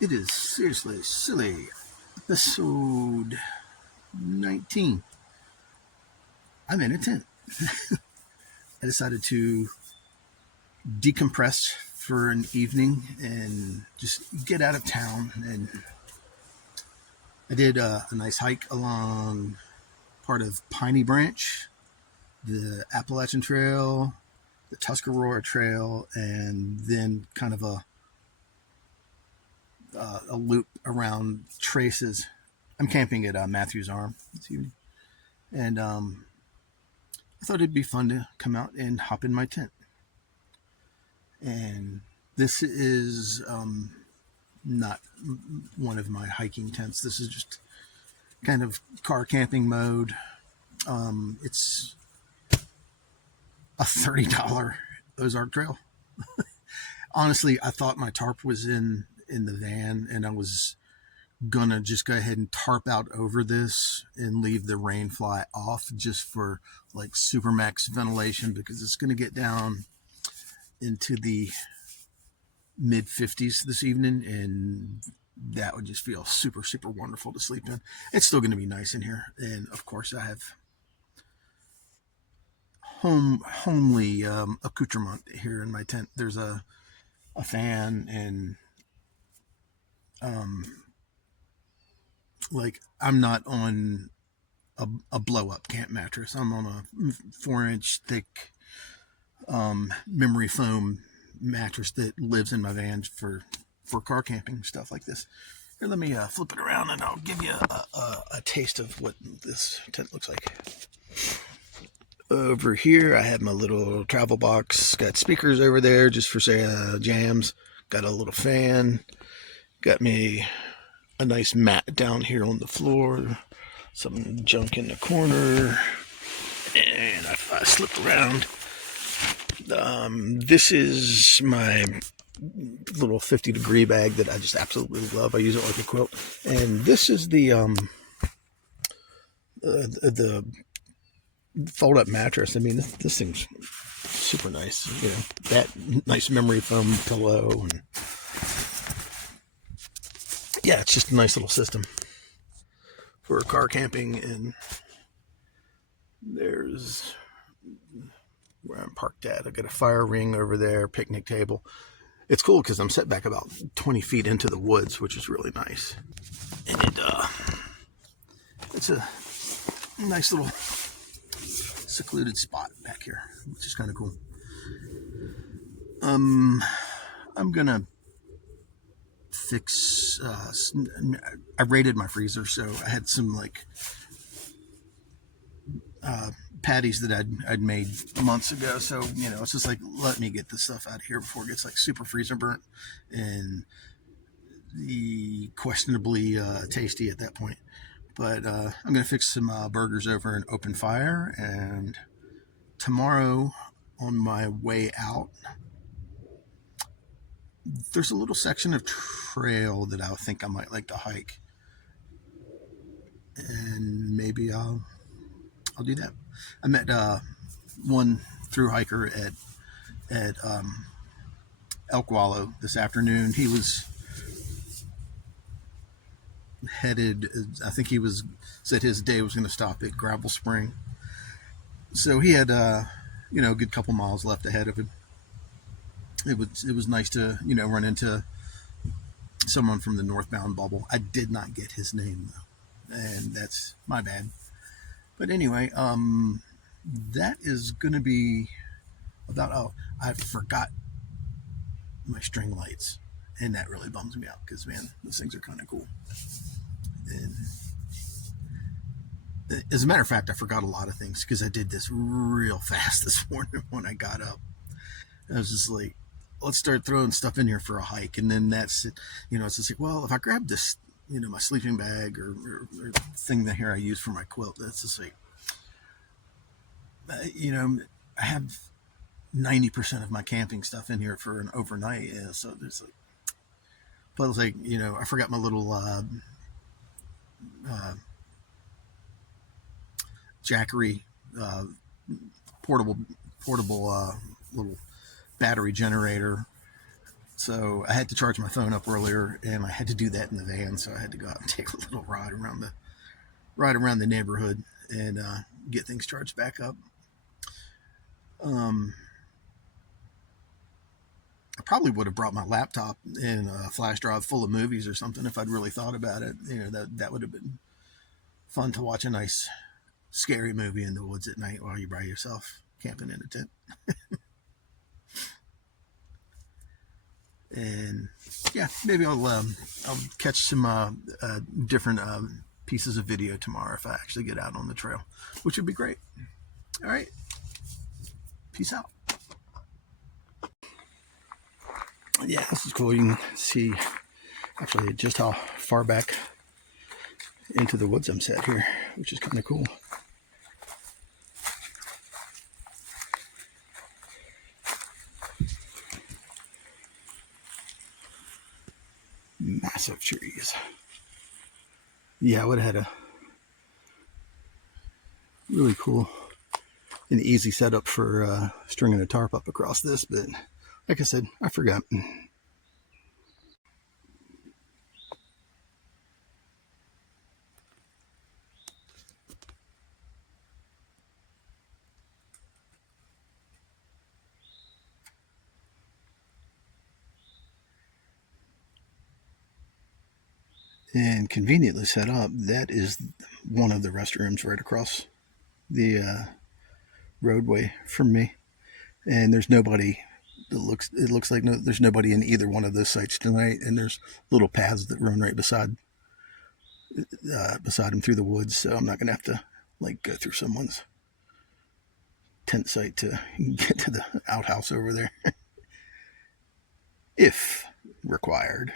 It is seriously silly. Episode 19. I'm in a tent. I decided to decompress for an evening and just get out of town. And I did a nice hike along part of Piney Branch, the Appalachian Trail, the Tuscarora Trail, and then kind of a loop around Traces. I'm camping at Matthews Arm this evening. And I thought it'd be fun to come out and hop in my tent. And this is not one of my hiking tents. This is just kind of car camping mode. It's a $30 Ozark Trail. Honestly, I thought my tarp was in the van, and I was gonna just go ahead and tarp out over this and leave the rain fly off just for like super max ventilation, because it's gonna get down into the mid 50s this evening, and that would just feel super wonderful to sleep in. It's still going to be nice in here, and of course I have homely accoutrement here in my tent. There's a fan, and like I'm not on a blow up camp mattress. I'm on a 4-inch thick memory foam mattress that lives in my van for car camping stuff like this. Here, let me flip it around and I'll give you a taste of what this tent looks like. Over here, I have my little travel box. Got speakers over there just for say jams. Got a little fan. Got me a nice mat down here on the floor. Some junk in the corner. And if I slip around, this is my little 50-degree bag that I just absolutely love. I use it like a quilt. And this is the fold-up mattress. I mean, this thing's super nice. You know, that nice memory foam pillow, and yeah, it's just a nice little system for car camping. And there's where I'm parked at. I got a fire ring over there, picnic table. It's cool because I'm set back about 20 feet into the woods, which is really nice. And it's a nice little secluded spot back here, which is kind of cool. I'm gonna fix. I raided my freezer, so I had some like patties that I'd made months ago. So you know, it's just like, let me get this stuff out of here before it gets like super freezer burnt and the questionably tasty at that point. But I'm gonna fix some burgers over an open fire, and tomorrow on my way out, there's a little section of trail that I think I might like to hike, and maybe I'll do that. I met one through hiker at Elk Wallow this afternoon. He was headed. I think he was said his day was going to stop at Gravel Spring, so he had a good couple miles left ahead of him. It was nice to run into someone from the northbound bubble. I did not get his name though, and that's my bad. But anyway, that is going to be about. Oh, I forgot my string lights, and that really bums me out because, man, those things are kind of cool. And as a matter of fact, I forgot a lot of things because I did this real fast this morning when I got up. I was just like, let's start throwing stuff in here for a hike, and then that's it. It's just like, well, if I grab this, my sleeping bag or thing that here I use for my quilt, that's just like, I have 90% of my camping stuff in here for an overnight. Yeah, so there's like, but it's like, I forgot my little Jackery portable little battery generator. So I had to charge my phone up earlier, and I had to do that in the van. So I had to go out and take a little ride around the neighborhood and get things charged back up. I probably would have brought my laptop and a flash drive full of movies or something if I'd really thought about it. That would have been fun to watch a nice scary movie in the woods at night while you're by yourself camping in a tent. And yeah, maybe I'll catch some different pieces of video tomorrow if I actually get out on the trail, which would be great. All right, peace out. Yeah, this is cool. You can see actually just how far back into the woods I'm set here, which is kind of cool. Massive trees. Yeah, I would have had a really cool and easy setup for stringing a tarp up across this, but like I said, I forgot. And conveniently set up, that is one of the restrooms right across the roadway from me. And there's nobody. It looks like there's nobody in either one of those sites tonight. And there's little paths that run right beside them through the woods. So I'm not gonna have to like go through someone's tent site to get to the outhouse over there, if required.